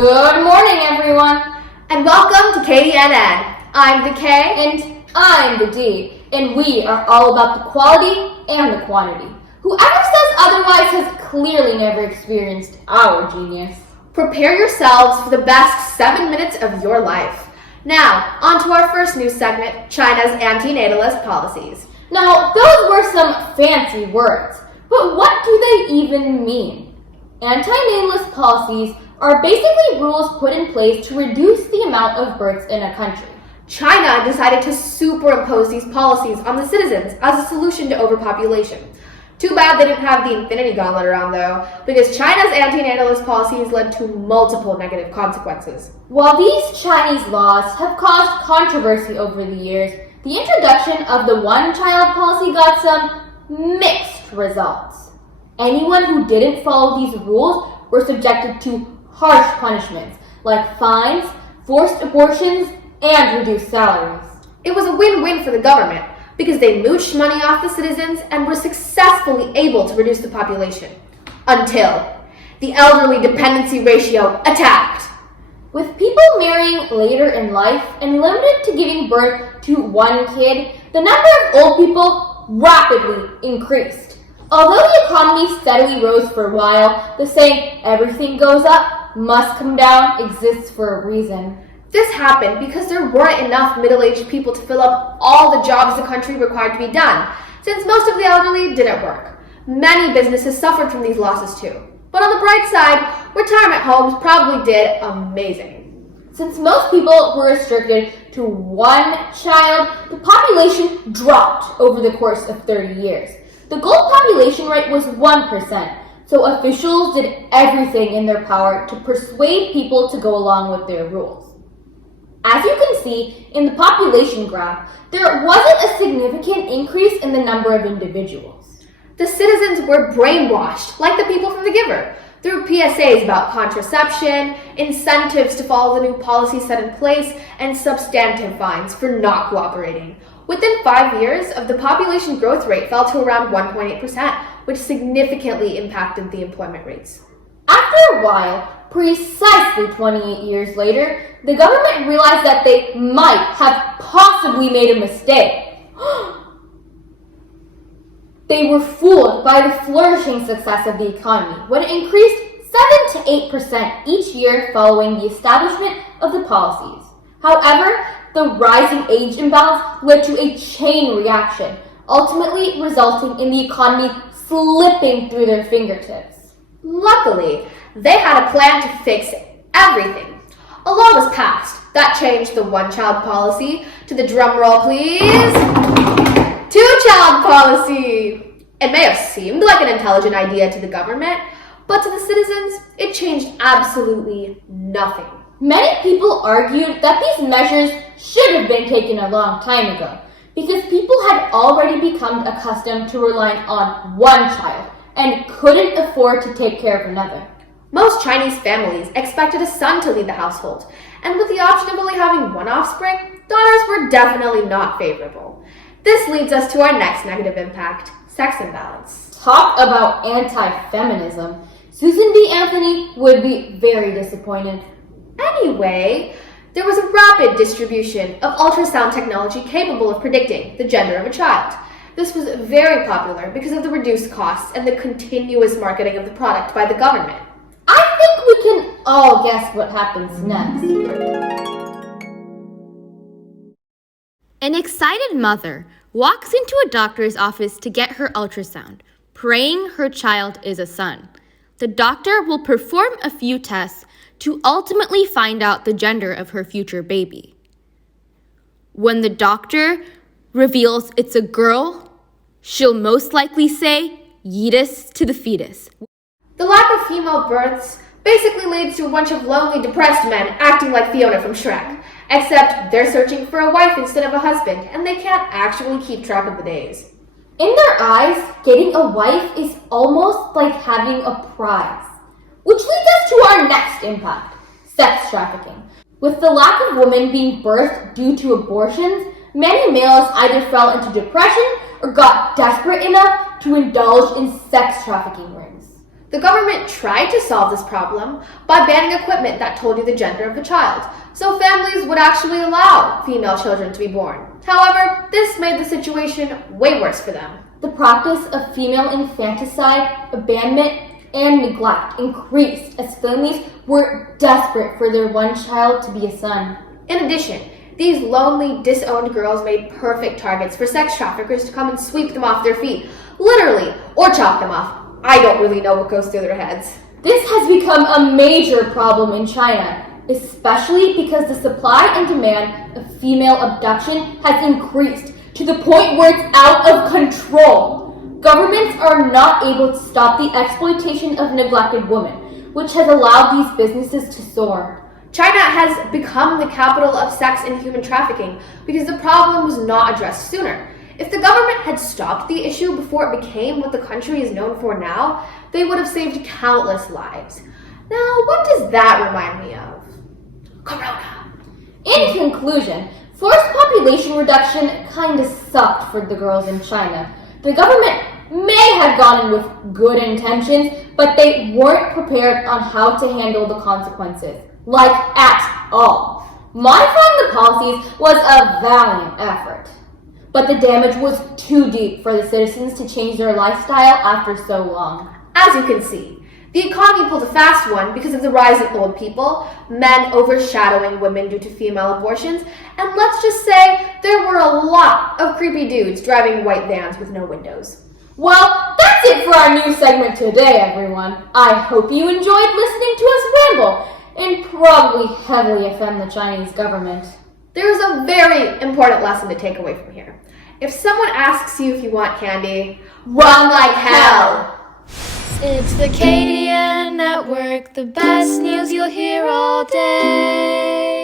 Good morning, everyone, and welcome to KDNN. I'm the K, and I'm the D, and we are all about the quality and the quantity. Whoever says otherwise has clearly never experienced our genius. Prepare yourselves for the best 7 minutes of your life. Now, on to our first news segment, China's anti-natalist policies. Now, those were some fancy words, but what do they even mean? Anti-natalist policies are basically rules put in place to reduce the amount of births in a country. China decided to superimpose these policies on the citizens as a solution to overpopulation. Too bad they didn't have the infinity gauntlet around though, because China's anti-natalist policies led to multiple negative consequences. While these Chinese laws have caused controversy over the years, the introduction of the one-child policy got some mixed results. Anyone who didn't follow these rules were subjected to harsh punishments like fines, forced abortions, and reduced salaries. It was a win-win for the government because they mooched money off the citizens and were successfully able to reduce the population. Until the elderly dependency ratio attacked. With people marrying later in life and limited to giving birth to one kid, the number of old people rapidly increased. Although the economy steadily rose for a while, the saying, "everything goes up, must come down," exists for a reason. This happened because there weren't enough middle-aged people to fill up all the jobs the country required to be done, since most of the elderly didn't work. Many businesses suffered from these losses too. But on the bright side, retirement homes probably did amazing. Since most people were restricted to one child, the population dropped over the course of 30 years. The goal population rate was 1%, so officials did everything in their power to persuade people to go along with their rules. As you can see in the population graph, there wasn't a significant increase in the number of individuals. The citizens were brainwashed, like the people from The Giver, through PSAs about contraception, incentives to follow the new policies set in place, and substantive fines for not cooperating. Within 5 years, the population growth rate fell to around 1.8%, which significantly impacted the employment rates. After a while, precisely 28 years later, the government realized that they might have possibly made a mistake. They were fooled by the flourishing success of the economy when it increased 7 to 8% each year following the establishment of the policies. However, the rising age imbalance led to a chain reaction, ultimately resulting in the economy slipping through their fingertips. Luckily, they had a plan to fix everything. A law was passed that changed the one-child policy to the drumroll please, two-child policy. It may have seemed like an intelligent idea to the government, but to the citizens, it changed absolutely nothing. Many people argued that these measures should have been taken a long time ago because people had already become accustomed to relying on one child and couldn't afford to take care of another. Most Chinese families expected a son to lead the household, and with the option of only having one offspring, daughters were definitely not favorable. This leads us to our next negative impact, sex imbalance. Talk about anti-feminism. Susan B. Anthony would be very disappointed. Anyway, there was a rapid distribution of ultrasound technology capable of predicting the gender of a child. This was very popular because of the reduced costs and the continuous marketing of the product by the government. I think we can all guess what happens next. An excited mother walks into a doctor's office to get her ultrasound, praying her child is a son. The doctor will perform a few tests to ultimately find out the gender of her future baby. When the doctor reveals it's a girl, she'll most likely say "yeetus" to the fetus. The lack of female births basically leads to a bunch of lonely, depressed men acting like Fiona from Shrek, except they're searching for a wife instead of a husband, and they can't actually keep track of the days. In their eyes, getting a wife is almost like having a prize. Which leads us to our next impact, sex trafficking. With the lack of women being birthed due to abortions, many males either fell into depression or got desperate enough to indulge in sex trafficking rings. The government tried to solve this problem by banning equipment that told you the gender of the child, so families would actually allow female children to be born. However, this made the situation way worse for them. The practice of female infanticide, abandonment, and neglect increased as families were desperate for their one child to be a son. In addition, these lonely, disowned girls made perfect targets for sex traffickers to come and sweep them off their feet, literally, or chop them off. I don't really know what goes through their heads. This has become a major problem in China, especially because the supply and demand of female abduction has increased to the point where it's out of control. Governments are not able to stop the exploitation of neglected women, which has allowed these businesses to soar. China has become the capital of sex and human trafficking because the problem was not addressed sooner. If the government had stopped the issue before it became what the country is known for now, they would have saved countless lives. Now, what does that remind me of? Corona. In conclusion, forced population reduction kinda sucked for the girls in China. The government may have gone in with good intentions, but they weren't prepared on how to handle the consequences. Like, at all. Modifying the policies was a valiant effort. But the damage was too deep for the citizens to change their lifestyle after so long. As you can see, the economy pulled a fast one because of the rise of old people, men overshadowing women due to female abortions, and let's just say there were a lot of creepy dudes driving white vans with no windows. Well, that's it for our news segment today, everyone. I hope you enjoyed listening to us ramble and probably heavily offend the Chinese government. There is a very important lesson to take away from here. If someone asks you if you want candy, run like hell! It's the KDN Network, the best news you'll hear all day.